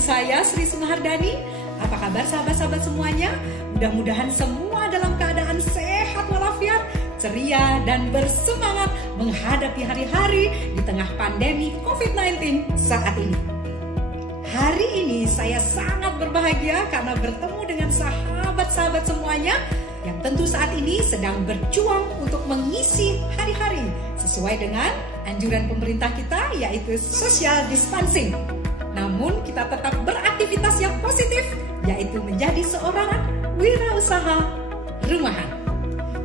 saya Sri Sumahardani. Apa kabar sahabat-sahabat semuanya? Mudah-mudahan semua dalam keadaan sehat walafiat, ceria dan bersemangat menghadapi hari-hari di tengah pandemi COVID-19 saat ini. Hari ini saya sangat berbahagia karena bertemu dengan sahabat-sahabat semuanya yang tentu saat ini sedang berjuang untuk mengisi hari-hari sesuai dengan anjuran pemerintah kita, yaitu social distancing. Namun kita tetap beraktivitas yang positif, yaitu menjadi seorang wirausaha rumahan.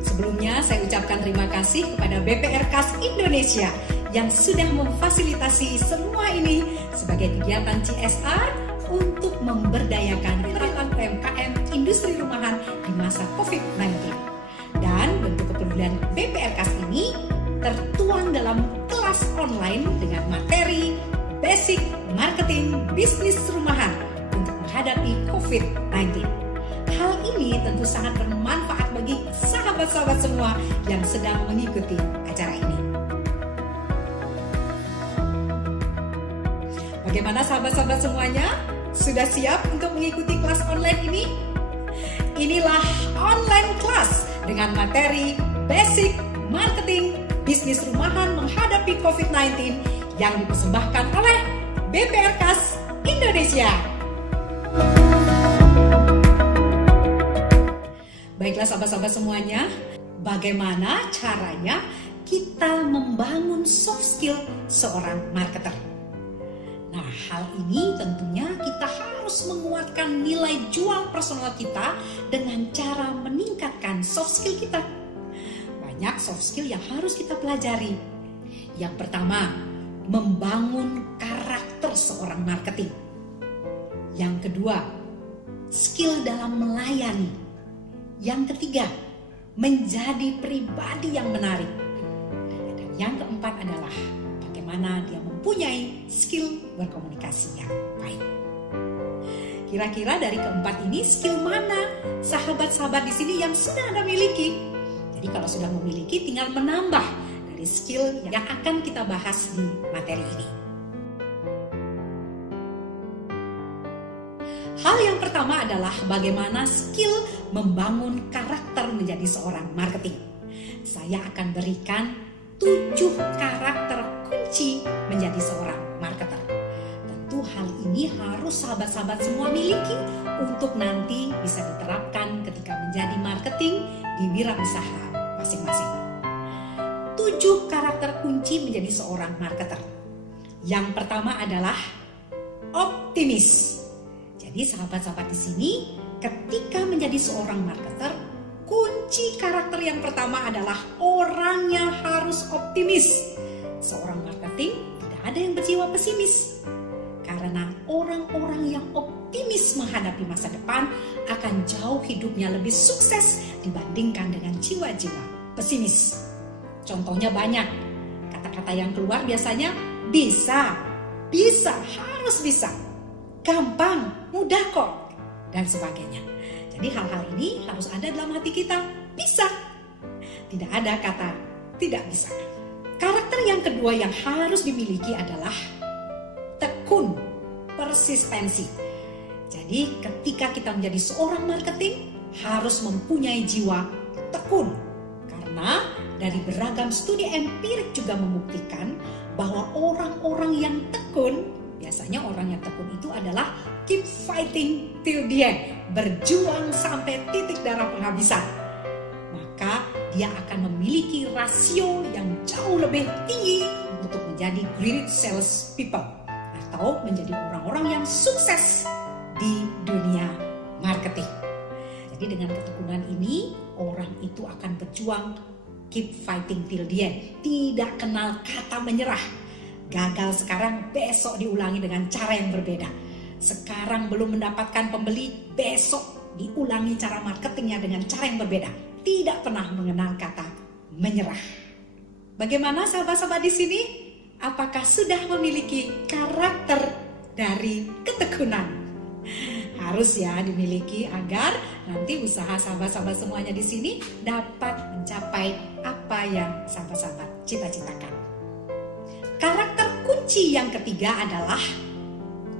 Sebelumnya saya ucapkan terima kasih kepada BPRKAS Indonesia yang sudah memfasilitasi semua ini sebagai kegiatan CSR untuk memberdayakan peralatan UMKM industri rumahan di masa COVID-19. Dan bentuk kepedulian BPRKAS ini tertuang dalam kelas online dengan materi Basic Marketing Bisnis Rumahan untuk menghadapi COVID-19. Hal ini tentu sangat bermanfaat bagi sahabat-sahabat semua yang sedang mengikuti acara ini. Bagaimana sahabat-sahabat semuanya? Sudah siap untuk mengikuti kelas online ini? Inilah online kelas dengan materi Basic Marketing Bisnis Rumahan menghadapi COVID-19 yang dipersembahkan oleh BPRKAS Indonesia. Baiklah sahabat-sahabat semuanya, bagaimana caranya kita membangun soft skill seorang marketer? Nah, hal ini tentunya kita harus menguatkan nilai jual personal kita dengan cara meningkatkan soft skill kita. Banyak soft skill yang harus kita pelajari. Yang pertama, membangun karakter seorang marketing. Yang kedua, skill dalam melayani. Yang ketiga, menjadi pribadi yang menarik. Dan yang keempat adalah bagaimana dia mempunyai skill berkomunikasi yang baik. Kira-kira dari keempat ini skill mana sahabat-sahabat di sini yang sudah Anda miliki? Jadi kalau sudah memiliki, tinggal menambah dari skill yang akan kita bahas di materi ini. Hal yang pertama adalah bagaimana skill membangun karakter menjadi seorang marketing. Saya akan berikan 7 karakter kunci menjadi seorang marketer. Tentu hal ini harus sahabat-sahabat semua miliki untuk nanti bisa diterapkan ketika menjadi marketing di wirausaha masing-masing. 7 karakter kunci menjadi seorang marketer. Yang pertama adalah optimis. Jadi sahabat-sahabat di sini, ketika menjadi seorang marketer, kunci karakter yang pertama adalah orangnya harus optimis. Seorang marketing tidak ada yang berjiwa pesimis. Karena orang-orang yang optimis menghadapi masa depan akan jauh hidupnya lebih sukses dibandingkan dengan jiwa-jiwa pesimis. Contohnya banyak. Kata-kata yang keluar biasanya bisa, harus bisa, gampang, mudah kok, dan sebagainya. Jadi hal-hal ini harus ada dalam hati kita. Bisa. Tidak ada kata tidak bisa. Karakter yang kedua yang harus dimiliki adalah tekun, persistensi. Jadi ketika kita menjadi seorang marketing harus mempunyai jiwa tekun. Karena dari beragam studi empirik juga membuktikan bahwa orang-orang yang tekun, biasanya orang yang tekun itu adalah keep fighting till the end, berjuang sampai titik darah penghabisan. Maka dia akan memiliki rasio yang jauh lebih tinggi untuk menjadi great sales people atau menjadi orang-orang yang sukses di dunia marketing. Jadi dengan ketekunan ini orang itu akan berjuang keep fighting till the end, tidak kenal kata menyerah. Gagal sekarang, besok diulangi dengan cara yang berbeda. Sekarang belum mendapatkan pembeli, besok diulangi cara marketingnya dengan cara yang berbeda. Tidak pernah mengenal kata menyerah. Bagaimana sahabat-sahabat di sini? Apakah sudah memiliki karakter dari ketekunan? Harus ya dimiliki agar nanti usaha sahabat-sahabat semuanya di sini dapat mencapai apa yang sahabat-sahabat cita-citakan. Karakter kunci yang ketiga adalah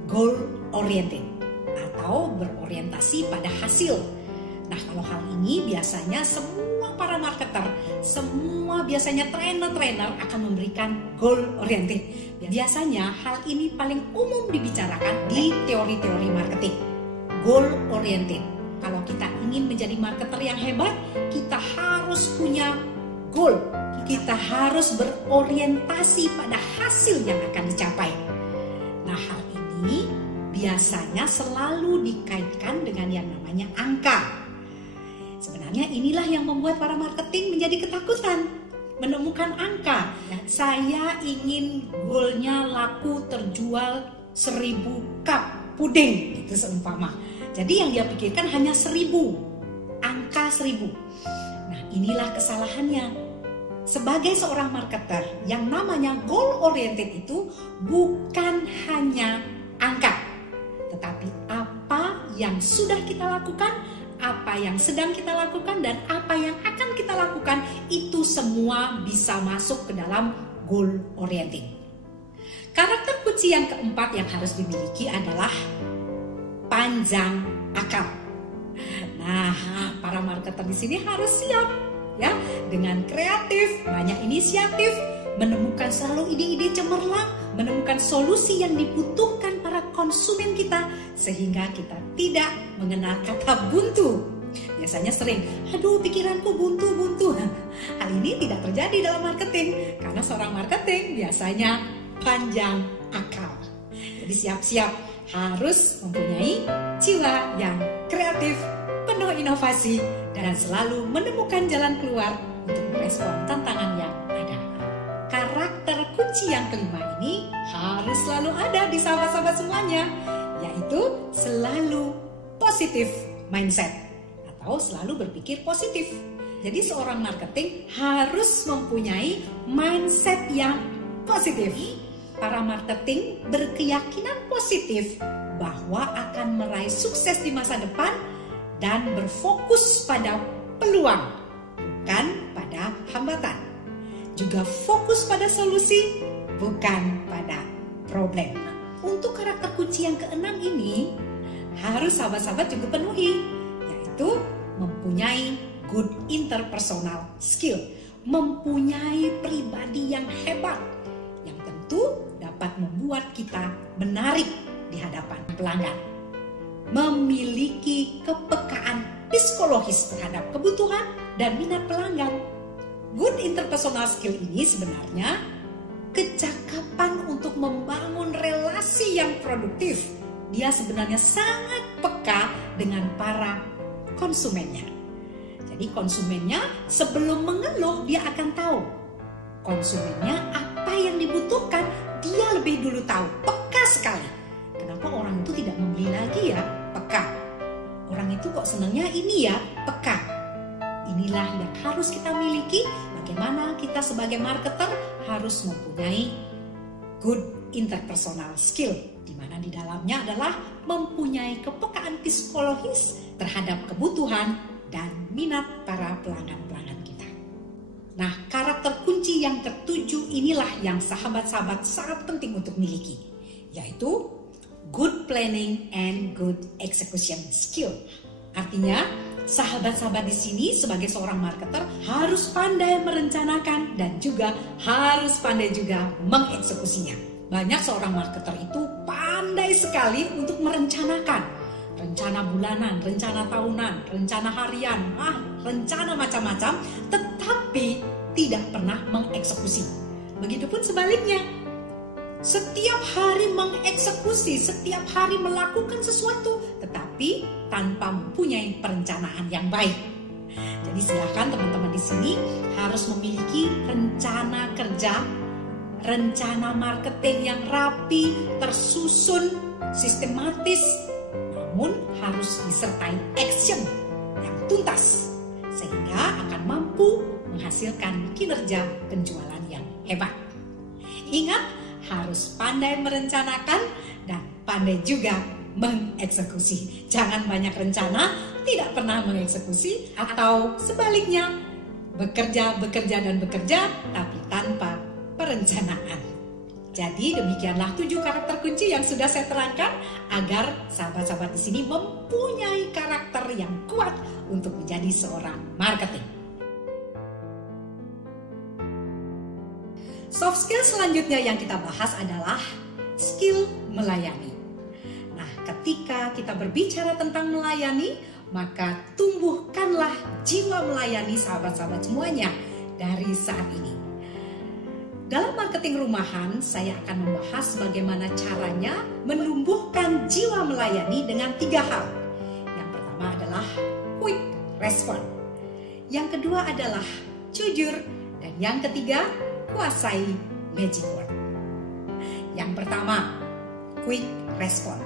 goal oriented atau berorientasi pada hasil. Nah, kalau hal ini biasanya semua para marketer, semua biasanya trainer-trainer akan memberikan goal oriented. Biasanya hal ini paling umum dibicarakan di teori-teori marketing. Goal oriented. Kalau kita ingin menjadi marketer yang hebat, kita harus punya goal. Kita harus berorientasi pada hasil yang akan dicapai. Nah, hal ini biasanya selalu dikaitkan dengan yang namanya angka. Sebenarnya inilah yang membuat para marketing menjadi ketakutan menemukan angka. Saya ingin goalnya laku terjual 1000 cup puding, itu seumpama. Jadi yang dia pikirkan hanya 1000, angka 1000. Nah, inilah kesalahannya. Sebagai seorang marketer, yang namanya goal oriented itu bukan hanya angka, tetapi apa yang sudah kita lakukan, apa yang sedang kita lakukan, dan apa yang akan kita lakukan, itu semua bisa masuk ke dalam goal oriented. Karakter kunci yang keempat yang harus dimiliki adalah panjang akal. Nah, para marketer di sini harus siap ya, dengan kreatif, banyak inisiatif, menemukan selalu ide-ide cemerlang, menemukan solusi yang dibutuhkan para konsumen kita, sehingga kita tidak mengenal kata buntu. Biasanya sering, aduh pikiranku buntu. Hal ini tidak terjadi dalam marketing, karena seorang marketing biasanya panjang akal. Jadi siap-siap harus mempunyai jiwa yang kreatif, penuh inovasi, dan selalu menemukan jalan keluar untuk merespon tantangan yang ada. Karakter kunci yang kelima ini harus selalu ada di sahabat-sahabat semuanya, yaitu selalu positif mindset atau selalu berpikir positif. Jadi seorang marketing harus mempunyai mindset yang positif. Para marketing berkeyakinan positif bahwa akan meraih sukses di masa depan dan berfokus pada peluang, bukan pada hambatan. Juga fokus pada solusi, bukan pada problem. Untuk karakter kunci yang keenam ini harus sahabat-sahabat juga penuhi, yaitu mempunyai good interpersonal skill, mempunyai pribadi yang hebat, yang tentu dapat membuat kita menarik di hadapan pelanggan. Memiliki kepekaan psikologis terhadap kebutuhan dan minat pelanggan. Good interpersonal skill ini sebenarnya kecakapan untuk membangun relasi yang produktif. Dia sebenarnya sangat peka dengan para konsumennya. Jadi konsumennya sebelum mengeluh, dia akan tahu konsumennya apa yang dibutuhkan, dia lebih dulu tahu, peka sekali. Kenapa orang itu tidak membeli lagi ya? Peka. Orang itu kok senangnya ini ya? Peka. Inilah yang harus kita miliki. Bagaimana kita sebagai marketer harus mempunyai good interpersonal skill, di mana di dalamnya adalah mempunyai kepekaan psikologis terhadap kebutuhan dan minat para pelanggan-pelanggan kita. Nah, karakter kunci yang ketujuh inilah yang sahabat-sahabat sangat penting untuk miliki, yaitu good planning and good execution skill. Artinya, sahabat-sahabat di sini sebagai seorang marketer harus pandai merencanakan dan juga harus pandai juga mengeksekusinya. Banyak seorang marketer itu pandai sekali untuk merencanakan. Rencana bulanan, rencana tahunan, rencana harian, rencana macam-macam, tetapi tidak pernah mengeksekusi. Begitupun sebaliknya. Setiap hari mengeksekusi, setiap hari melakukan sesuatu, tetapi tanpa mempunyai perencanaan yang baik. Jadi silakan teman-teman di sini harus memiliki rencana kerja, rencana marketing yang rapi, tersusun, sistematis, namun harus disertai action yang tuntas, sehingga akan mampu menghasilkan kinerja penjualan yang hebat. Ingat, harus pandai merencanakan dan pandai juga mengeksekusi. Jangan banyak rencana, tidak pernah mengeksekusi, atau sebaliknya, bekerja, tapi tanpa perencanaan. Jadi demikianlah 7 karakter kunci yang sudah saya terangkan agar sahabat-sahabat di sini mempunyai karakter yang kuat untuk menjadi seorang marketing. Soft skill selanjutnya yang kita bahas adalah skill melayani. Nah, ketika kita berbicara tentang melayani, maka tumbuhkanlah jiwa melayani sahabat-sahabat semuanya dari saat ini. Dalam marketing rumahan, saya akan membahas bagaimana caranya menumbuhkan jiwa melayani dengan 3 hal. Yang pertama adalah quick response. Yang kedua adalah jujur. Dan yang ketiga, kuasai magic word. Yang pertama, quick response.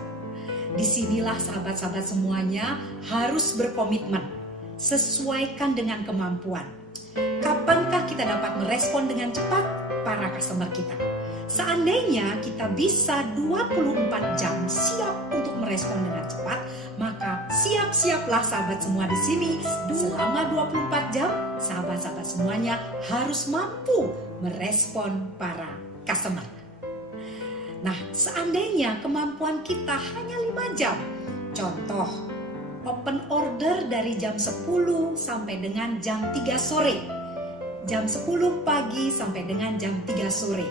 Disinilah sahabat-sahabat semuanya harus berkomitmen, sesuaikan dengan kemampuan. Kapankah kita dapat merespon dengan cepat para customer kita? Seandainya kita bisa 24 jam siap untuk merespon dengan cepat, maka siap-siaplah sahabat semua di sini. Selama 24 jam, sahabat-sahabat semuanya harus mampu merespon para customer. Nah, seandainya kemampuan kita hanya 5 jam, contoh, open order dari jam 10 sampai dengan jam 3 sore, jam 10 pagi sampai dengan jam 3 sore,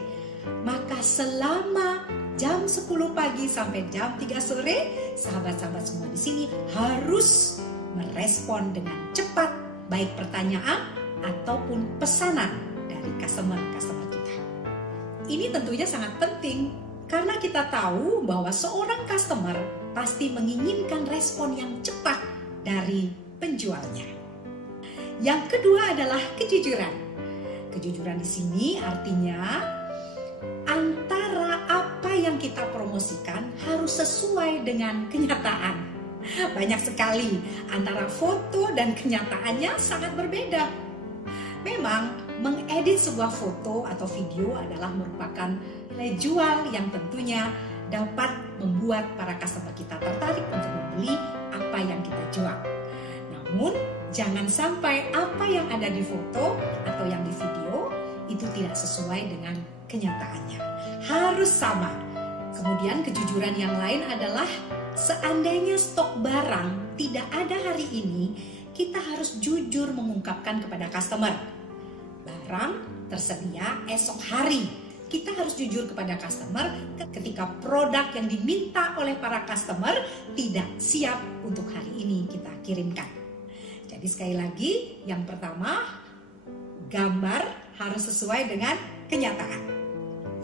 maka selama jam 10 pagi sampai jam 3 sore, sahabat-sahabat semua di sini harus merespon dengan cepat, baik pertanyaan ataupun pesanan dari customer-customer kita. Ini tentunya sangat penting karena kita tahu bahwa seorang customer pasti menginginkan respon yang cepat dari penjualnya. Yang kedua adalah kejujuran. Kejujuran di sini artinya antara apa yang kita promosikan harus sesuai dengan kenyataan. Banyak sekali antara foto dan kenyataannya sangat berbeda. Memang mengedit sebuah foto atau video adalah merupakan nilai jual yang tentunya dapat membuat para customer kita tertarik untuk membeli apa yang kita jual. Namun jangan sampai apa yang ada di foto atau yang di video itu tidak sesuai dengan kenyataannya. Harus sama. Kemudian kejujuran yang lain adalah seandainya stok barang tidak ada hari ini, kita harus jujur mengungkapkan kepada customer. Barang tersedia esok hari. Kita harus jujur kepada customer ketika produk yang diminta oleh para customer tidak siap untuk hari ini kita kirimkan. Jadi sekali lagi, yang pertama, gambar harus sesuai dengan kenyataan.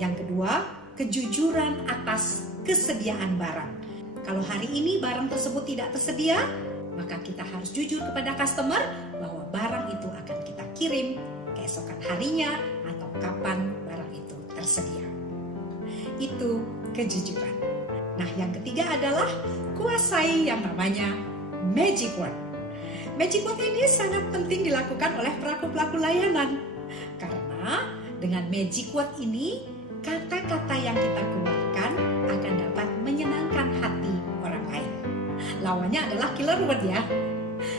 Yang kedua, kejujuran atas kesediaan barang. Kalau hari ini barang tersebut tidak tersedia, maka kita harus jujur kepada customer bahwa barang itu akan kita kirim keesokan harinya atau kapan barang itu tersedia. Itu kejujuran. Nah, yang ketiga adalah kuasai yang namanya magic word. Magic word ini sangat penting dilakukan oleh pelaku-pelaku layanan. Karena dengan magic word ini, kata-kata yang kita keluarkan akan dapat menyenangkan hati orang lain. Lawannya adalah killer word ya.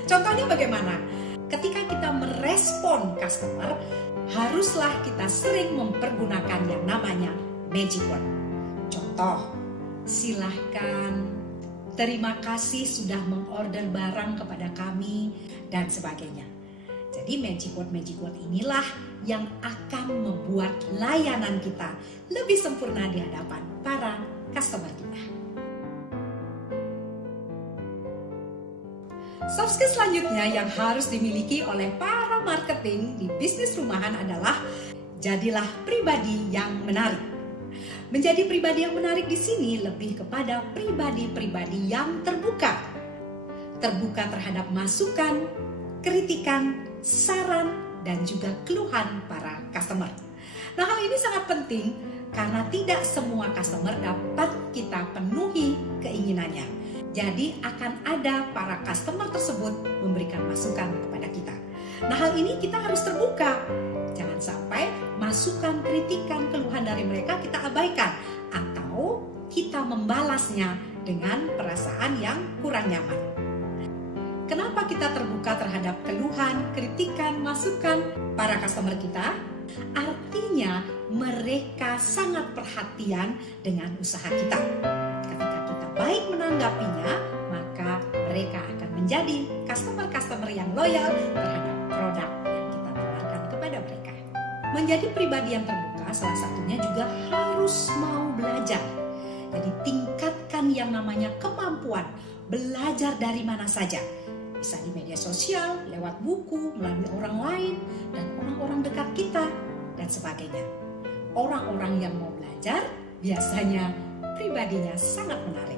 Contohnya bagaimana? Ketika kita merespon customer, haruslah kita sering mempergunakan yang namanya magic word. Contoh, silahkan, terima kasih sudah mengorder barang kepada kami, dan sebagainya. Jadi magic word inilah yang akan membuat layanan kita lebih sempurna di hadapan para customer kita. Soft skill selanjutnya yang harus dimiliki oleh para marketing di bisnis rumahan adalah jadilah pribadi yang menarik. Menjadi pribadi yang menarik di sini lebih kepada pribadi-pribadi yang terbuka. Terbuka terhadap masukan, kritikan, saran, dan juga keluhan para customer. Nah, hal ini sangat penting karena tidak semua customer dapat kita penuhi keinginannya. Jadi akan ada para customer tersebut memberikan masukan kepada kita. Nah, hal ini kita harus terbuka. Jangan sampai masukan, kritikan, keluhan dari mereka kita abaikan atau kita membalasnya dengan perasaan yang kurang nyaman. Kenapa kita terbuka terhadap keluhan, kritikan, masukan para customer kita, artinya mereka sangat perhatian dengan usaha kita. Ketika kita baik menanggapinya, maka mereka akan menjadi customer-customer yang loyal terhadap produk yang kita tawarkan kepada mereka. Menjadi pribadi yang terbuka salah satunya juga harus mau belajar. Jadi tingkatkan yang namanya kemampuan belajar dari mana saja. Bisa di media sosial, lewat buku, melalui orang lain, dan orang-orang dekat kita, dan sebagainya. Orang-orang yang mau belajar biasanya pribadinya sangat menarik.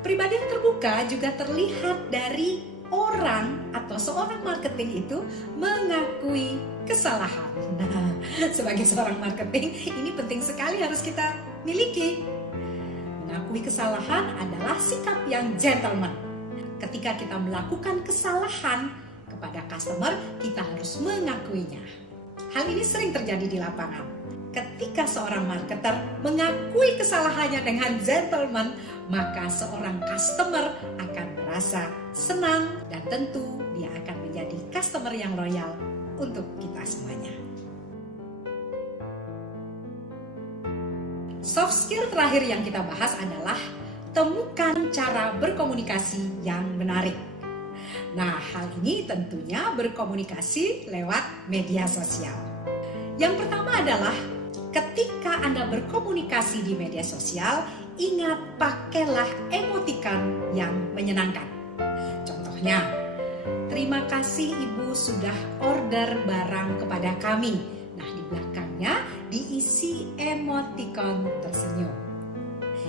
Pribadi yang terbuka juga terlihat dari orang atau seorang marketing itu mengakui kesalahan. Nah, sebagai seorang marketing ini penting sekali harus kita miliki. Mengakui kesalahan adalah sikap yang gentleman. Ketika kita melakukan kesalahan kepada customer, kita harus mengakuinya. Hal ini sering terjadi di lapangan. Ketika seorang marketer mengakui kesalahannya dengan gentleman, maka seorang customer akan merasa senang dan tentu dia akan menjadi customer yang loyal untuk kita semuanya. Soft skill terakhir yang kita bahas adalah temukan cara berkomunikasi yang menarik. Nah, hal ini tentunya berkomunikasi lewat media sosial. Yang pertama adalah ketika Anda berkomunikasi di media sosial, ingat pakailah emoticon yang menyenangkan. Contohnya, terima kasih Ibu sudah order barang kepada kami. Nah, di belakangnya diisi emoticon tersenyum.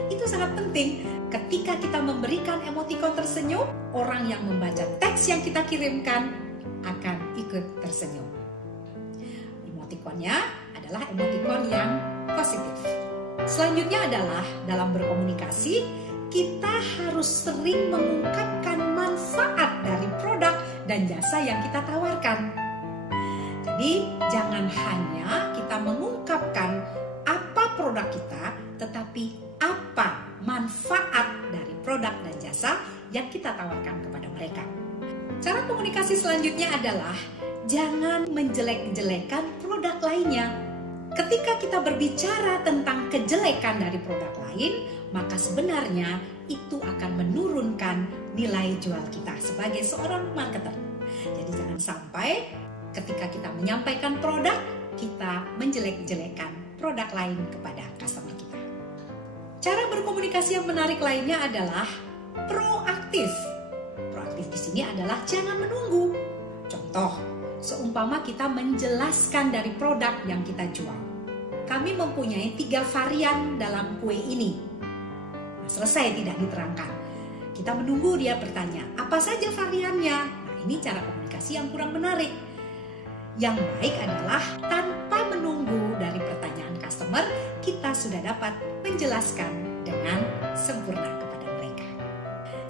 Itu sangat penting. Ketika kita memberikan emoticon tersenyum, orang yang membaca teks yang kita kirimkan akan ikut tersenyum. Emoticonnya adalah emoticon yang positif. Selanjutnya adalah dalam berkomunikasi, kita harus sering mengungkapkan manfaat dari produk dan jasa yang kita tawarkan. Jadi jangan hanya kita mengungkapkan apa produk kita, tetapi apa manfaat dari produk dan jasa yang kita tawarkan kepada mereka. Cara komunikasi selanjutnya adalah jangan menjelek-jelekan produk lainnya. Ketika kita berbicara tentang kejelekan dari produk lain, maka sebenarnya itu akan menurunkan nilai jual kita sebagai seorang marketer. Jadi jangan sampai ketika kita menyampaikan produk, kita menjelek-jelekan produk lain kepada customer kita. Cara berkomunikasi yang menarik lainnya adalah proaktif. Proaktif di sini adalah jangan menunggu. Contoh, seumpama kita menjelaskan dari produk yang kita jual. Kami mempunyai 3 varian dalam kue ini. Nah, selesai tidak diterangkan. Kita menunggu dia bertanya, apa saja variannya? Nah, ini cara komunikasi yang kurang menarik. Yang baik adalah tanpa menunggu dari pertanyaan customer, kita sudah dapat menjelaskan dengan sempurna kepada mereka.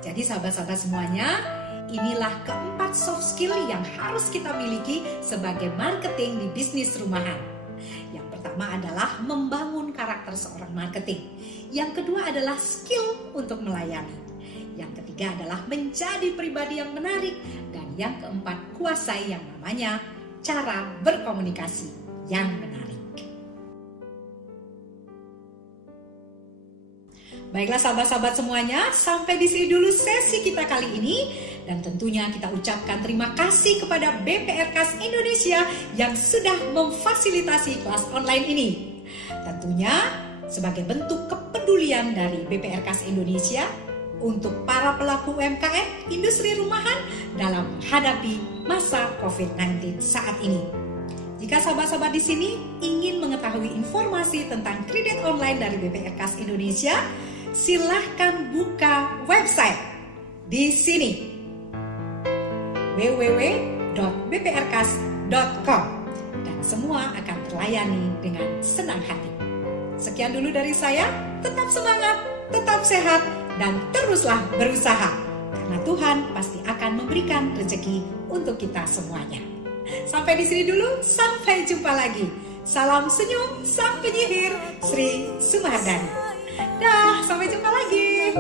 Jadi sahabat-sahabat semuanya, inilah keempat soft skill yang harus kita miliki sebagai marketing di bisnis rumahan. Yang pertama adalah membangun karakter seorang marketing. Yang kedua adalah skill untuk melayani. Yang ketiga adalah menjadi pribadi yang menarik. Dan yang keempat, kuasai yang namanya cara berkomunikasi yang menarik. Baiklah sahabat-sahabat semuanya, sampai di sini dulu sesi kita kali ini. Dan tentunya kita ucapkan terima kasih kepada BPRKAS Indonesia yang sudah memfasilitasi kelas online ini. Tentunya sebagai bentuk kepedulian dari BPRKAS Indonesia untuk para pelaku UMKM industri rumahan dalam menghadapi masa COVID-19 saat ini. Jika sahabat-sahabat di sini ingin mengetahui informasi tentang kredit online dari BPRKAS Indonesia, silahkan buka website di sini www.bprkas.com dan semua akan terlayani dengan senang hati. Sekian dulu dari saya, tetap semangat, tetap sehat, dan teruslah berusaha karena Tuhan pasti akan memberikan rezeki untuk kita semuanya. Sampai di sini dulu, sampai jumpa lagi. Salam senyum sang penyihir Sri Sumardani. Dah, sampai jumpa lagi.